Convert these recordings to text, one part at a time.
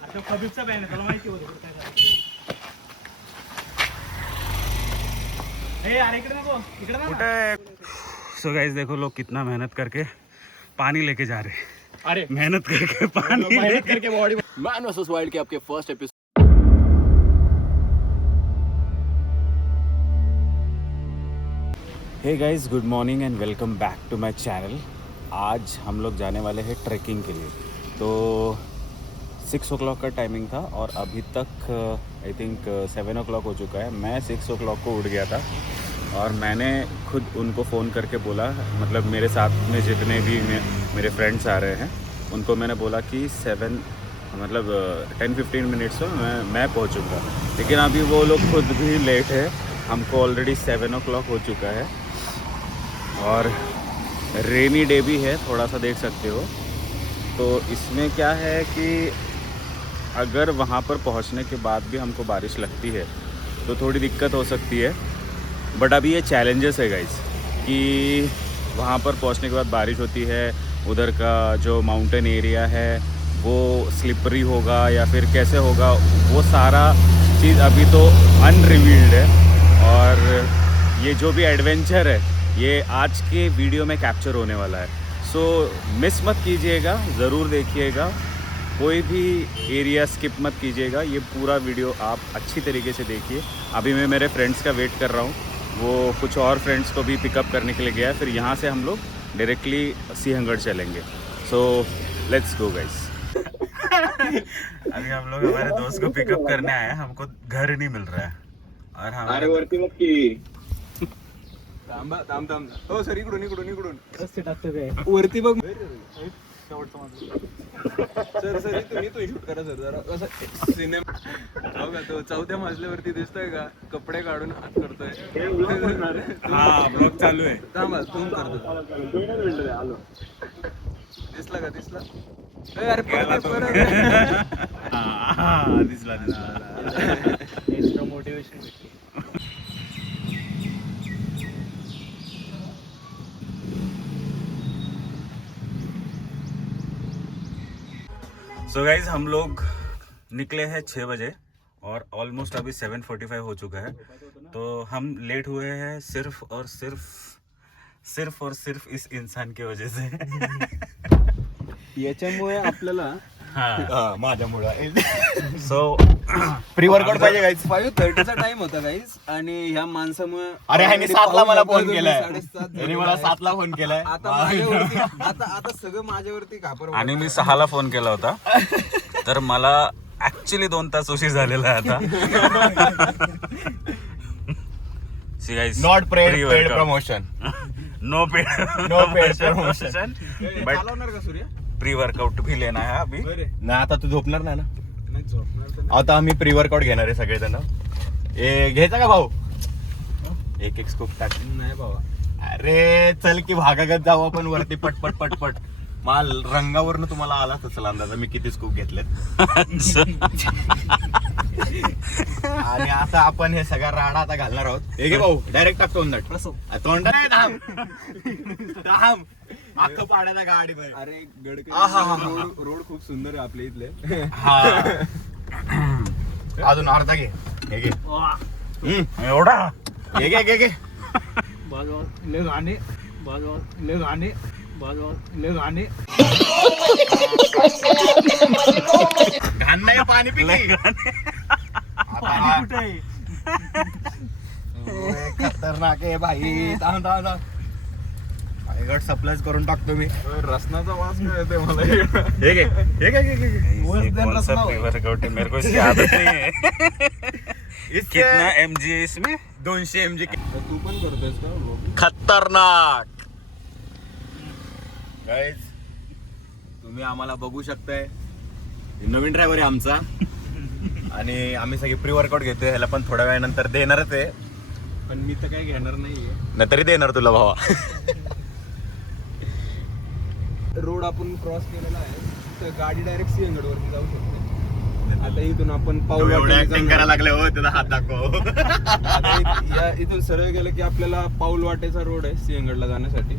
खबीबचा ban आहे, त्याला माहिती होतं काय झालं. अरे इकडे नको, इकडे ना. सो गाइस देखो लोग कितना मेहनत करके पानी लेके जा रहे हैं. अरे मेहनत करके पानी मेहनत करके बॉडी मैन वर्सेस वाइल्ड के आपके first episode. Hey guys, good morning and welcome back to my channel. आज हम लोग जाने वाले हैं ट्रैकिंग के लिए. तो 6 o'clock का टाइमिंग था और अभी तक आई थिंक 7 o'clock हो चुका है. मैं 6 o'clock को उठ गया था और मैंने खुद उनको फ़ोन करके बोला, मतलब मेरे साथ में जितने भी मेरे फ्रेंड्स आ रहे हैं उनको मैंने बोला कि 10-15 मिनट्स में मैं पहुंचूंगा. लेकिन अभी वो लोग खुद भी लेट है. हमको ऑलरेडी 7 o'clock हो चुका है और रेनी डे भी है, थोड़ा सा देख सकते हो. तो इसमें क्या है कि अगर वहाँ पर पहुँचने के बाद भी हमको बारिश लगती है तो थोड़ी दिक्कत हो सकती है. बट अभी ये चैलेंजेस है गाइस कि वहाँ पर पहुँचने के बाद बारिश होती है, उधर का जो माउंटेन एरिया है वो स्लिपरी होगा या फिर कैसे होगा, वो सारा चीज़ अभी तो अनरिवील्ड है. और ये जो भी एडवेंचर है ये आज के वीडियो में कैप्चर होने वाला है. सो मिस मत कीजिएगा, ज़रूर देखिएगा, कोई भी एरिया स्किप मत कीजिएगा. ये पूरा वीडियो आप अच्छी तरीके से देखिए. अभी मैं मेरे फ्रेंड्स का वेट कर रहा हूँ, वो कुछ और फ्रेंड्स को भी पिकअप करने के लिए गया है. फिर यहाँ से हम लोग डायरेक्टली सिंहगढ़ चलेंगे. So let's go guys. अभी हम लोग हमारे दोस्त को पिकअप करने आए हैं. हमको घर नहीं मिल रहा है और अरे वरती बघ की. थांब हो सर, इकडून रस्ते टाकतो काय वरती बघ. सर इथून शूट करा सर जरा. असं सिनेमा हो का, तो 4थ्या मजल्यावरती दिसतोय का, कपडे काढून हात करतोय. हाँ ब्लॉग चालू है. थांबा झूम करतो. दिसला का? अरे दिसला. Extra motivation. सो गाइज हम लोग निकले हैं 6 बजे और ऑलमोस्ट अभी 7:45 हो चुका है. तो हम लेट हुए हैं सिर्फ और सिर्फ इस इंसान की वजह से. याच्यामुळे आपल्याला माझ्यामुळे सो प्री वर्कआउट पाहिजे गाईज. 5:30 चा टाइम होता गाईज आणि ह्या माणसामुळे. अरे ह्याने 7ला मला फोन केलाय. ह्याने मला 7ला फोन केलाय. आता माझ्यावरती आता सगळं माझ्यावरती खापर. आणि मी 6ला फोन केला होता. तर मला ऍक्च्युली 2 तास उशीर झालेला आहे आता. See guys, not paid promotion. No paid promotion. But चालवणार का सूर्य? प्री वर्कआउट भी लेना है अभी. ना आता तू झोपणार नाही ना. नाही झोपणार तर. आता आम्ही प्री वर्कआउट घेणार आहे सगळेजण. घ्यायचा का भाऊ? एक स्कूप टाक. नाही बाबा. अरे चल की भागागत जाऊ आपण वरती पटपट. माल रंगावरनं तुम्हाला आलाच असेल अंदाज मी किती स्कूप घेतलेत. आणि आता आपण हे सगळा राडा आता घालणार आहोत. हे घे भाऊ, डायरेक्ट टाक तोंडात. तोंडात नाही, थांब. अख्खं पाण्याचा गाडी. अरे गडकरी रोड खूप सुंदर आहे आपल्या इथले. अजून अर्धा घे. हे घे. एवढा घे. ले गाणे घाण नाही, पाणी पिले. खतरनाक आहे भाई. थांब. सप्लायच करून टाकतो मी. रसनाचा वास काय येते मला. हे घे. कौन सा प्री वर्कआउट है? मेरे को इसकी आदत नहीं है. कितना mg है इसमें? 200 mg. तू पण करतोयस का? खतरनाक गाइस, तुम्ही आम्हाला बघू शकताय. नवीन ड्रायव्हर आहे आमचा आणि आम्ही सगळे प्री वर्कआउट घेतोय. ह्याला पण थोड्या वेळानंतर देणारच आहे. पण मी तर काय घेणार नाहीये. नाही तरी देणार तुला भावा. रोड आपण क्रॉस केलेला आहे तर गाडी डायरेक्ट सिंहगड वरती जाऊ शकते. आता इथून आपण पाऊल ऍक्टिंग करायला लागले हो. त्याचा हात दाखव. इथून सरळ गेलं की आपल्याला पाऊल वाटेचा रोड आहे सिंहगडला जाण्यासाठी.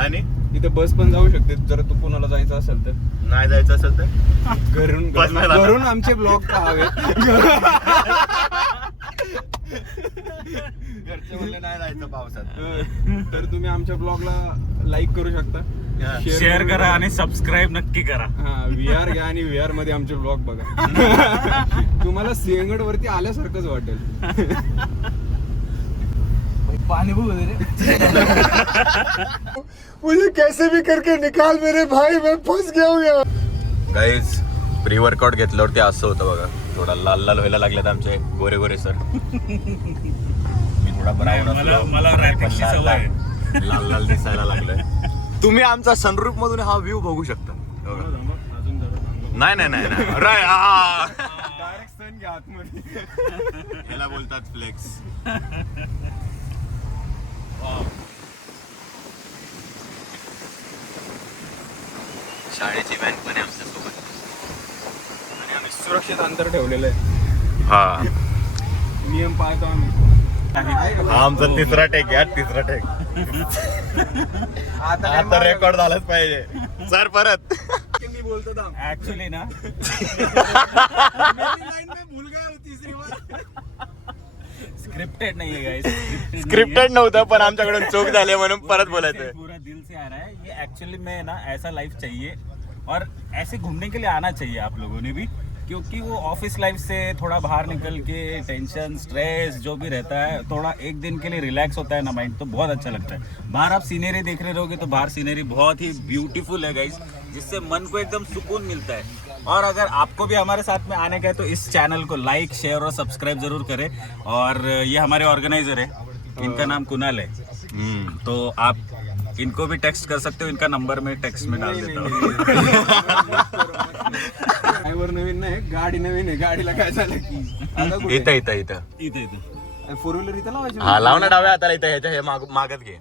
आणि इथे बस पण जाऊ शकते जर तू पुण्याला जायचं असेल तर. नाही जायचं असेल तर घरून बस नाही जाणार. घरून आमचे ब्लॉग पाहावे. घरचे म्हणले नाही जायचं पावसात. तर तुम्ही आमच्या ब्लॉगला लाईक करू शकता, शेअर करा आणि सबस्क्राईब नक्की करा. हा VR घ्या आणि VR मध्ये आमचे ब्लॉग बघा. तुम्हाला सिंहगड वरती आल्यासारखंच वाटेल. पानी भूल रे. मुझे कैसे भी करके निकाल मेरे भाई, मैं फंस गया हूँ यहाँ. गाईज प्री वर्कआउट घेतल्यावरती असं होतं बघा, थोडा लाल लाल व्हायला लागलेत आमचे गोरे गोरे सर. मी थोडा ब्राऊन मला रॅपिंगची सवय आहे. लाल लाल दिसायला लागलोय. तुम्ही आमचा सनरूफ मधून हा व्ह्यू बघू शकता. नाही नाही नाही नाही. डायरेक्ट सन घ्या आतमध्ये. ह्याला बोलतात फ्लेक्स. शाळेची व्हॅन पण आहे आमच्या सोबत आणि आम्ही सुरक्षित अंतर ठेवलेलं आहे. हा. नियम पाळतो आम्ही. हा आमचा तिसरा टेक यार, तिसरा टेक. आता रेकॉर्ड झालाच पाहिजे सर. परत मी बोलतो थांब. ऍक्च्युली ना भूल गया तीसरी बार. स्क्रिप्टेड नहीं है गाइस. स्क्रिप्टेड नव्हतं पण आमच्याकडून चूक झाली म्हणून परत बोलायचं. पूरा दिल से आ रहा है ये. एक्चुअली में ना ऐसा लाइफ चाहिए और ऐसे घूमने के लिए आना चाहिए आप लोगों ने भी, क्योंकि वो ऑफिस लाइफ से थोड़ा बाहर निकल के टेंशन स्ट्रेस जो भी रहता है, थोड़ा एक दिन के लिए रिलैक्स होता है ना माइंड, तो बहुत अच्छा लगता है. बाहर आप सीनरी देख रहे रहोगे तो बाहर सीनरी बहुत ही ब्यूटीफुल है गाइस, जिससे मन को एकदम सुकून मिलता है. और अगर आपको भी हमारे साथ में आने का है तो इस चैनल को लाइक शेयर और सब्सक्राइब जरूर करें. और ये हमारे ऑर्गेनाइजर है, इनका नाम कुणाल है. तो आप इनको भी टेक्स्ट कर सकते हो, इनका नंबर मैं टेक्स्ट में डाल देता हूँ. ड्रायव्हर नवीन नाही, गाडी नवीन आहे. गाडीला काय झालं की आता कुठे? इथं इथं इथं इथे इथे फोर व्हीलर इथं लावायची. हा लाव ना डाव्या हाताला. इथं ह्याच्या हे मागत घे,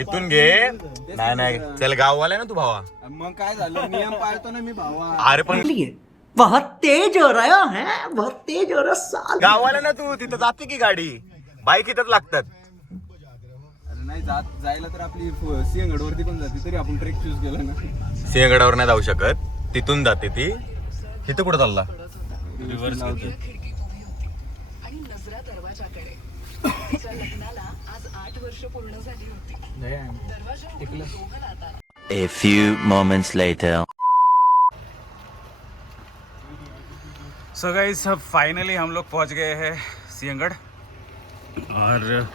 इथून घे. नाही नाही चल, गाववाला आहे ना तू भावा. मग काय झालं, नियम पाळतो ना मी भावा. अरे पण बहुत तेज हो रहा है, बहुत तेज हो रहा साल. गाववाला ना तू, तिथं जाते की गाडी. बाईक इथंच लागतात. अरे नाही जायला तर आपली सिंहगड वरती पण जाते, तरी आपण ट्रेक चूज केला ना. सिंहगडावर नाही जाऊ शकत, तिथून जाते ती. इथं कुठं चालला? रिव्हर्स आणि नजरा दरवाजाकडे. तिच्या लग्नाला आज 8 वर्ष पूर्ण झाली होती. दरवाजा उघडून दोघं आता. A few moments later. So guys अब फाइनली हम लोग पहुंच गए हैं सिंहगढ़, और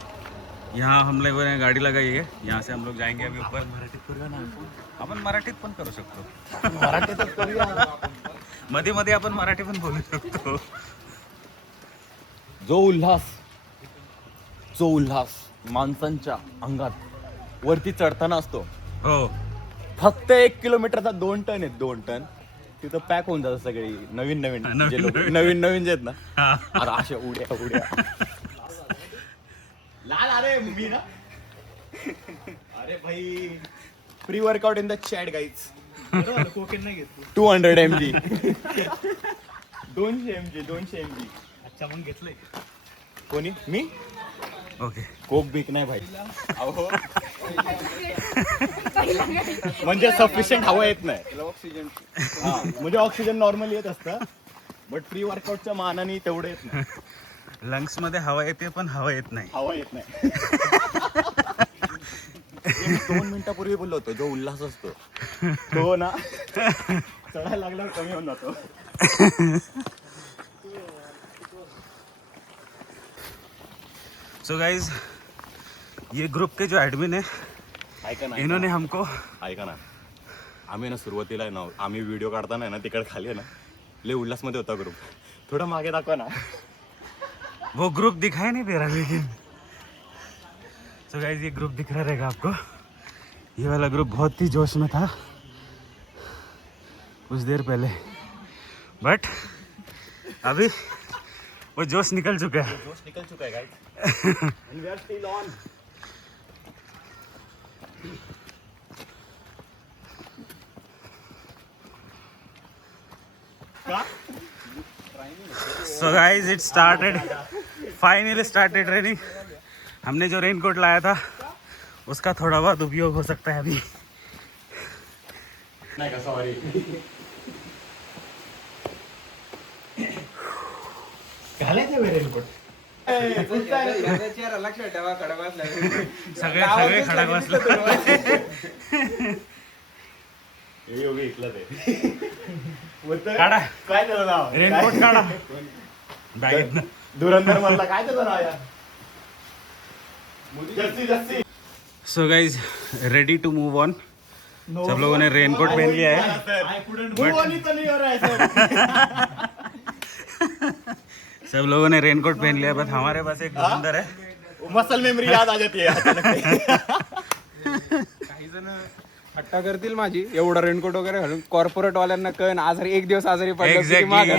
यहाँ हम लोगों ने गाड़ी लगाई है. यहाँ से हम लोग जाएंगे अभी ऊपर. आपण मराठीत पण करू शकतो. मध्ये मध्ये आपण मराठी पण बोलू शकतो. जो उल्हास माणसांच्या अंगात वरती चढताना असतो, हो फक्त 1 किलोमीटरचा 2 टन आहेत. 2 टन तिथं पॅक होऊन जातात सगळे नवीन नवीन जे लोक नवीन. नवीन जे आहेत ना. हा. अरे अशा उड्या लाल. अरे मी ना, अरे भाई pre workout in the chat guys. 200 mg 200 mg. अच्छा मग घेतलंय. कोणी? मी ओके. कोक बीक नाही भाई. अहो म्हणजे सफिशियंट हवा येत नाही. ऑक्सिजन म्हणजे ऑक्सिजन नॉर्मली येत असतं, बट प्री वर्कआउटच्या मानाने तेवढं येत नाही. लंग्स मध्ये हवा येते पण हवा येत नाही. हवा येत नाही. 2 मिनिटापूर्वी बोललो होतो, जो उल्हास असतो तो ना चढायला लागल्यावर कमी होऊन जातो. सो गाइज ये ग्रुप के जो एडमिन है, ऐका ना, इन्होंने हमको ऐका ना, आम्ही ना सुरुवातीला आहे ना, आम्ही व्हिडिओ काढताना आहे ना, तिकडे खाली आहे ना, लय उल्हासमध्ये होता ग्रुप. थोडं मागे दाखवा ना. वो ग्रुप दिखाई नहीं दे रहा लेकिन. सो गाइज ये ग्रुप दिख रहा रहेगा आपको. ये वाला ग्रुप बहुत ही जोश में था कुछ देर पहले, बट अभी वो जोश निकल चुका है. जोश निकल चुका है guys. And we are still on. So guys it started, finally started raining. हमने जो रेन कोट लाया था उसका थोड़ा बहुत उपयोग हो सकता है अभी। नाही का सॉरी. घालायचं वेळ रेनकोट. चेहरा लक्षात ठेवा कडा बसला सगळे खडक बसले. हे योगी इथलं ते काढा काय त्याचं नाव रेनकोट काढा बॅगेतनं. धुरंधर म्हणला काय त्याचं नाव यार. Jassi Jassi. So guys ready to move on. सब लोगों ने रेनकोट पहन लिया है. सब लोगों ने रेनकोट पहन लिया है, बट हमारे पास एक धुरंधर है. मसल मेमरी याद आ जाती है अचानक से. काही जण हट्टा करतील माझी एवढा रेनकोट वगैरे घालून. कॉर्पोरेट वाल्यांना कळण आजारी एक दिवस आजारी पडला की Exactly. मागं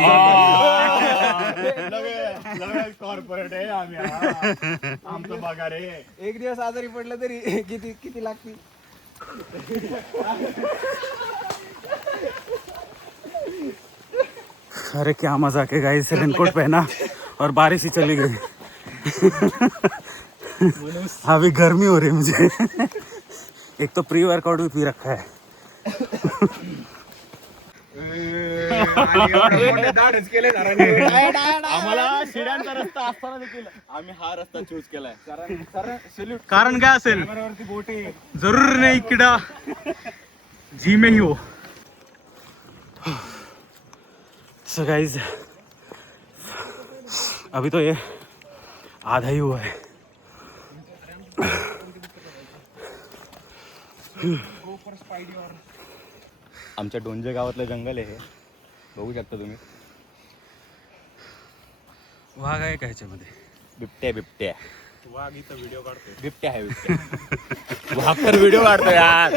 कॉर्पोरेट आहे आम्ही. आमचं पगार आहे. एक दिवस आजारी पडलं तरी किती किती लागतील. अरे क्या मजाक है गाइस. रेनकोट पहना और बारिश ही चली गई. अभी गर्मी हो रही है मुझे. एक तो प्री वर्कआउट भी पी रखा है. दाढच केले आम्हाला शिड्यांचा रस्ता असताना देखील आम्ही हा रस्ता चूज केलाय. कारण काय असेल जरूर नाही किडा जी में ही हो. सो गाइस अभी तो ये आधा ही हुआ है. आमच्या डोंजे गावातलं जंगल आहे हे. बघू शकता तुम्ही. वाघ आहे का ह्याच्यामध्ये. बिबट्या बिबट्या वाघ इथं व्हिडिओ काढतोय. बिबट्या आहे बिबट्या. वाघ तर व्हिडिओ काढतो यार.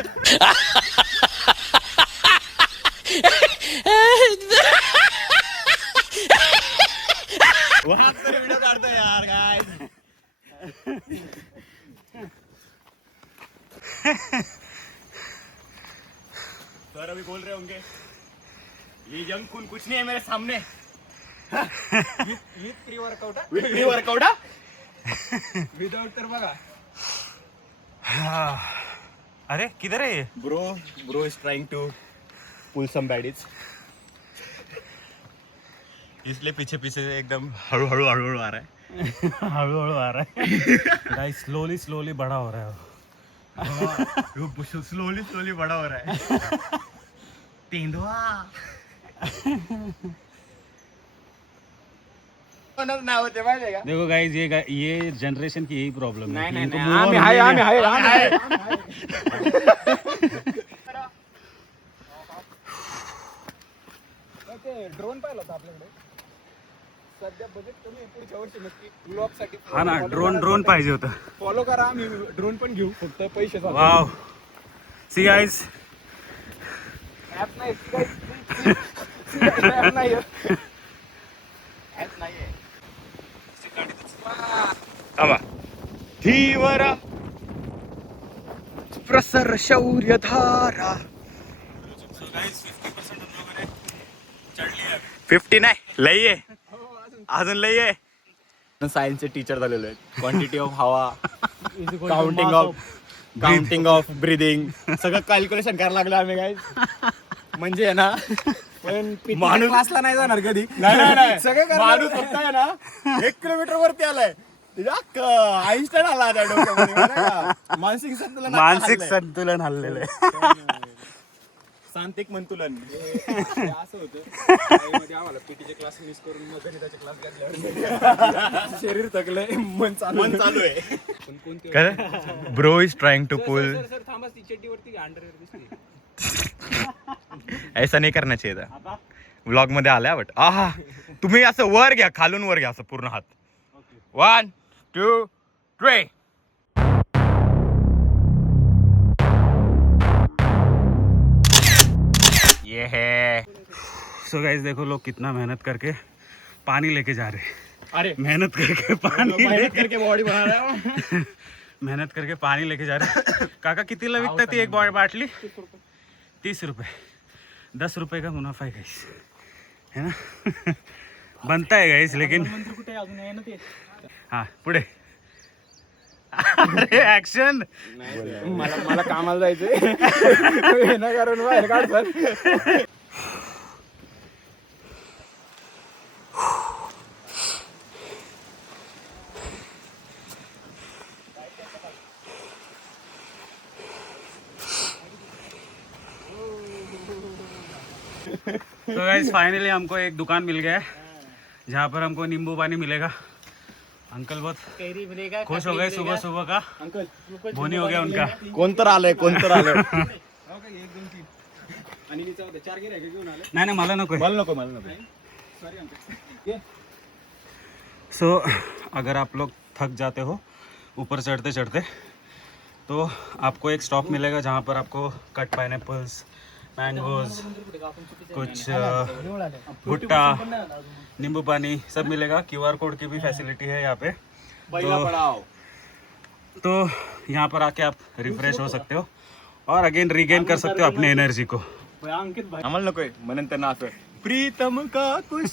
वाघ तर व्हिडिओ काढतो यार काय. सर अभी बोल रहे होंगे ये यंग खून कुछ नहीं है मेरे सामने. Pre workout pre workout. Without तर बघा. अरे किधर है ये. Bro is trying to pull some baddies. इसलिए पीछे पीछे एकदम हळू हळू आ रहा है. हळूहळू आ रहा है. गाइस स्लोली बड़ा हो रहा है. स्लोली बड़ा हो रहा है. तेंदुआ नाव होते माहिती का. देखो गाइस ये जनरेशन की यही प्रॉब्लम है. नहीं, इनको नहीं, move on आम्ही होने आहे, में- आम्ही आहे. ड्रोन पाहिला होता आपल्याकडे. सध्या बजेट कमी आहे. पुढच्या वर्षी नक्की ब्लॉग साठी हा ना ड्रोन पाहिजे होतं. फॉलो करा. आम्ही ड्रोन पण घेऊ. फक्त पैसे वाव. सी गाइस ऍप नाही ऍप नाही थांबा. धीवर प्रसर शौर्य धारा. 50 नाही लई आहे. अजून लई आहे. सायन्सचे टीचर झालेलो आहे. क्वांटिटी ऑफ हवा, काउंटिंग ऑफ ब्रिदिंग सगळं कॅल्क्युलेशन करायला लागलं आम्ही काय. म्हणजे आहे ना पण माणूस क्लासला नाही जाणार कधी. नाही सगळं करणार. माणूस फक्त आहे ना 1 किलोमीटर वरती आलाय. आईन्स्टाईन आला त्या डोक्यामध्ये माहिती का? मानसिक संतुलन हल्लेलं आहे. सांतिक मंतुलन. असं होतं शाळेमध्ये आम्हाला पीटीचे क्लास मिस करून मग गणिताचे क्लास घेतल्यावर शरीर थकलंय मन चालू आहे. पण कोणते bro is trying to pull. Sir थांबा. ती चड्डीवरती अंडरवेअर दिसते. ऐसा नाही करना चाहिए था. व्लॉग मध्ये आलाय बट आहा. तुम्ही असं वर घ्या, खालून वर घ्या असं पूर्ण हात. 1 2 3. ये है. सो गाइस देखो लोग कितना मेहनत करके पानी लेके जा रहे हैं. अरे मेहनत करके पानी करके बॉडी बना रहा हूँ. मेहनत करके पाणी लेके जा रहे. काका कितीला विकतात ती एक बाटली. 30 रुपये. 10 रुपये का मुनाफा है गाइस. है ना. बनता है गाइस लेकिन. हाँ पुढे अरे ऍक्शन. मला कामाला जायचंय विनाकारण बाहेर काढतात. तो गाइस फाइनली हमको एक दुकान मिल गया है जहाँ पर हमको नींबू पानी मिलेगा. अंकल बहुत खुश हो गए सुबह सुबह का. बोनी हो गया उनका. कोण तर आलंय. नाही नाही मला नको. मला नको. सो अगर आप लोग थक जाते हो ऊपर चढ़ते चढ़ते तो आपको एक स्टॉप मिलेगा जहाँ पर आपको कट पाइनएप्पल्स, मैंगोज, कुछ भुट्टा, नींबू पानी सब मिलेगा. QR कोड की भी फैसिलिटी है यहाँ पे. तो यहाँ पर आके आप रिफ्रेश हो सकते हो और अगेन रिगेन कर सकते हो अपने एनर्जी को. आम्हाला नकोय म्हणून त्यांना असं प्रीतम का कुछ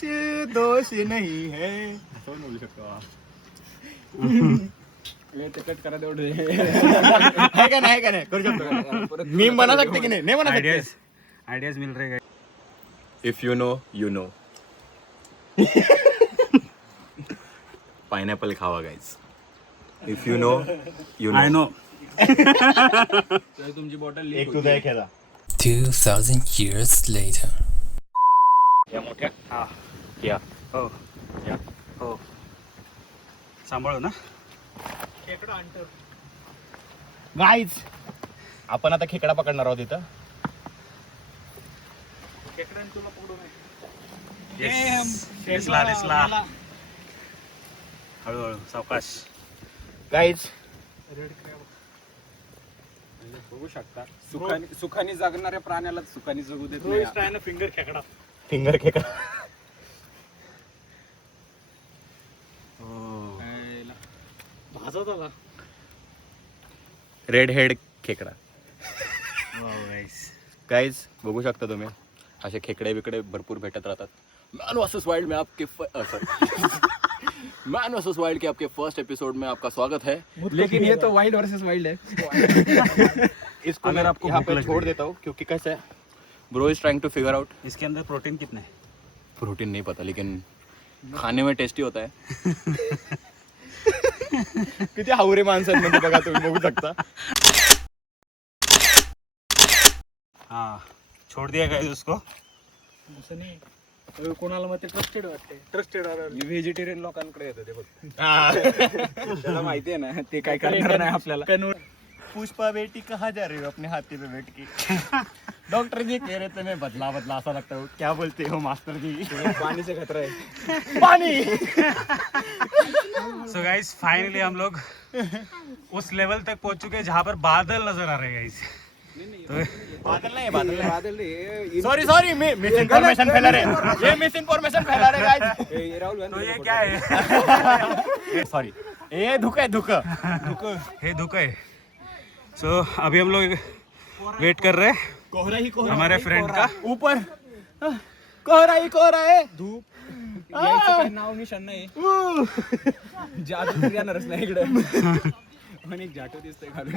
दोष नहीं है असं पण बोलू शकतो. कट करा तेवढे. आहे का नाही करू शकतो. मी म्हणा शकते की नाही म्हणा शकते. आइडियाज मिल रहे हैं. If you know you know. Pineapple खावा guys. If you know you know. I know. तुमची बॉटल एक तुझा एक ह्याला 2,000 years later. या मोठ्या हा या हो या हो सांभाळू ना. गाईज आपण आता खेकडा पकडणार आहोत इथं. दिसला हळूहळू सावकाश. गाईज बघू शकता सुखाने जगणाऱ्या प्राण्याला सुखाने जगू देत नाही. फिंगर खेकडा. रेड हेड खेकडा. गाईज बघू शकता तुम्ही असे खेकडे बिकडे भरपूर भेटत राहतात. मैन वर्सेस वाइल्ड में आपके मैन वर्सेस वाइल्ड के आपके फर्स्ट एपिसोड में आपका स्वागत है. लेकिन ये तो वाइल्ड वर्सेस वाइल्ड है. इसको अगर मैं आपको यहाँ भूख पे लग छोड़ रही है. देता हूँ क्योंकि कैसा है bro is trying to figure out. इसके अंदर प्रोटीन कितने है? प्रोटीन नहीं पता लेकिन खाने में टेस्टी होता है. किती हावरे माणसांमध्ये बघा तुम्ही बघू शकता. हाँ छोड़ दिया गाइस उसको. कोणाला मग ते ट्रस्टेड वाटते. ट्रस्टेड व्हेजिटेरियन लोकांकडे येतं ते फक्त. त्याला माहिती आहे ना ते काय करणार नाही आपल्याला. पुष्पा बेटी कहाँ जा रही हो अपने हाथी पे बैठ के. डॉक्टर जी कह रहे थे मैं बदला ऐसा लगता है. क्या बोलते हो मास्टर जी. पानी से खतरा है. पानी. सो गाइस फाइनली हम लोग उस लेवल तक पहुंच चुके हैं जहाँ पर बादल नजर आ रहे हैं गाइस. बादल नहीं बादल बादल नहीं. सॉरी मिस इन्फॉर्मेशन फैला रहे. ये मिस इन्फॉर्मेशन फैला रहे गाइस. ये राहुल तो ये क्या है? सॉरी ये धुक है धुक. हे धुक है. सो अभी हम लोग वेट कर रहे हैं कोहरा ही कोहरा हमारे फ्रेंड का. ऊपर कोहरा है. धूप यायचं काही नाव निशाण नाही. जादू तर येणारच नाही इकडे. पण एक जाटो दिसतोय खाली.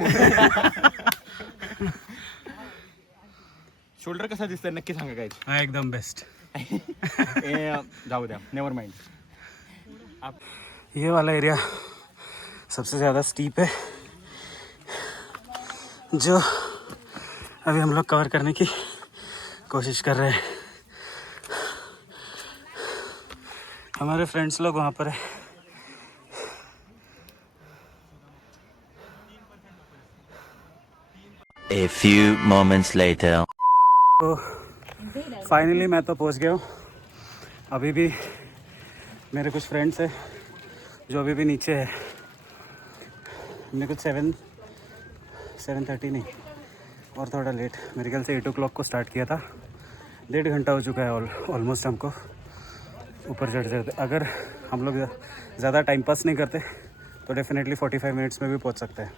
शोल्डर कसा दिसतोय नक्की सांगा गाइस. हाँ एकदम बेस्ट. जाऊ द्या नेवर माइंड. ये वाला एरिया सबसे ज़्यादा स्टीप है जो अभी हम लोग कवर करने की कोशिश कर रहे हैं. हमारे फ्रेंड्स लोग वहाँ पर है. A few moments later. तो फाइनली मैं तो पहुँच गया हूँ. अभी भी मेरे कुछ फ्रेंड्स हैं जो अभी भी नीचे है. हमने कुछ 7:30 नहीं और थोड़ा लेट मेरे ख्याल से 8 o'clock को स्टार्ट किया था. 1.5 घंटा हो चुका है ऑलमोस्ट हमको ऊपर चढ़ते. अगर हम लोग ज़्यादा टाइम पास नहीं करते तो डेफिनेटली 45 मिनट्स में भी पहुंच सकते हैं.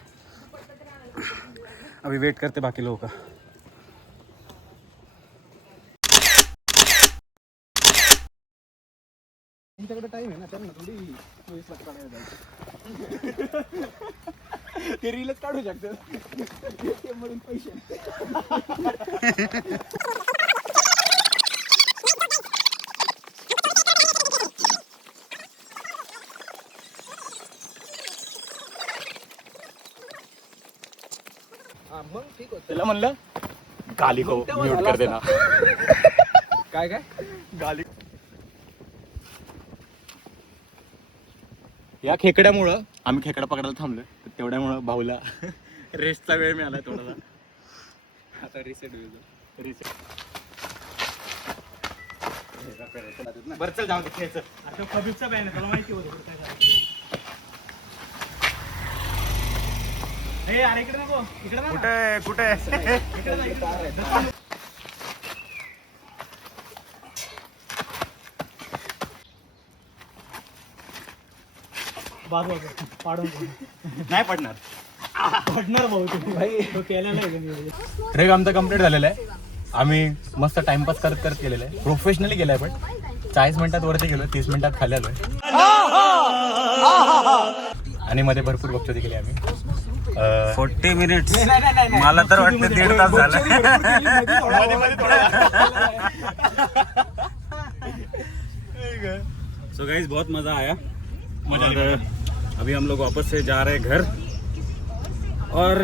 अभी वेट करते बाकी लोगों का. तुमच्याकडे टाइम आहे ना, त्यांना थोडी 24 लाख काढायला जायचं. ते रीलच काढू शकतात ATM मधून पैसे. मग ठीक होतं. त्याला म्हणलं गाली को म्यूट कर देना. काय काय गाली. या खेकड्यामुळं आम्ही खेकडा पकडायला थांबलोय, तेवढ्यामुळं भाऊला रेस्टचा वेळ मिळाला थोडासा. आता रिसेट होईल. बरं चल जाऊ दे खेळचं. कुठे नाही पडणार. ट्रेक आमचा कम्प्लीट झालेला आहे. आम्ही मस्त टाइमपास करत करत केलेलं आहे. प्रोफेशनली केलंय, पण 40 मिनिटात वरती गेलो, 30 मिनिटात खाली आलोय. आणि मध्ये भरपूर बक्षोती केली आम्ही. 40 मिनिट्स मला तर वाटतं 1.5 तास झाला. सो गाइस बहुत मज़ा आया. और अभी हम लोग वापस से जा रहे हैं घर. और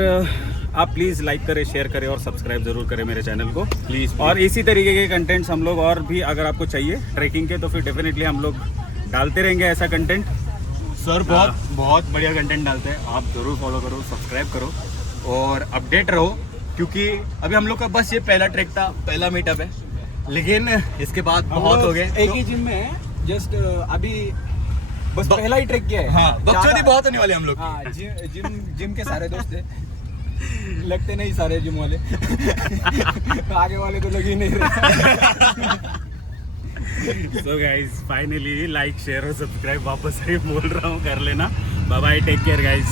आप प्लीज़ लाइक करें, शेयर करें और सब्सक्राइब ज़रूर करें मेरे चैनल को प्लीज़. और इसी तरीके के कंटेंट्स हम लोग और भी अगर आपको चाहिए ट्रैकिंग के, तो फिर डेफिनेटली हम लोग डालते रहेंगे ऐसा कंटेंट. सर बहुत बढ़िया कंटेंट डालते हैं. आप जरूर फॉलो करो, सब्सक्राइब करो और अपडेट रहो, क्योंकि अभी हम लोग का बस ये पहला ट्रैक था, पहला मीटअप है. लेकिन इसके बाद बहुत हो गए. एक ही जिम में है. जस्ट अभी बस पहला ही ट्रेक किया है. हाँ, बकचोदी बहुत होने वाले हम लोग. हाँ, जिम के सारे दोस्त थे. लगते नहीं सारे जिम वाले. आगे वाले तो लग ही नहीं रहे. So guys finally like share और सब्सक्राइब वापस से बोल रहा हूँ कर लेना. Bye bye, take care guys.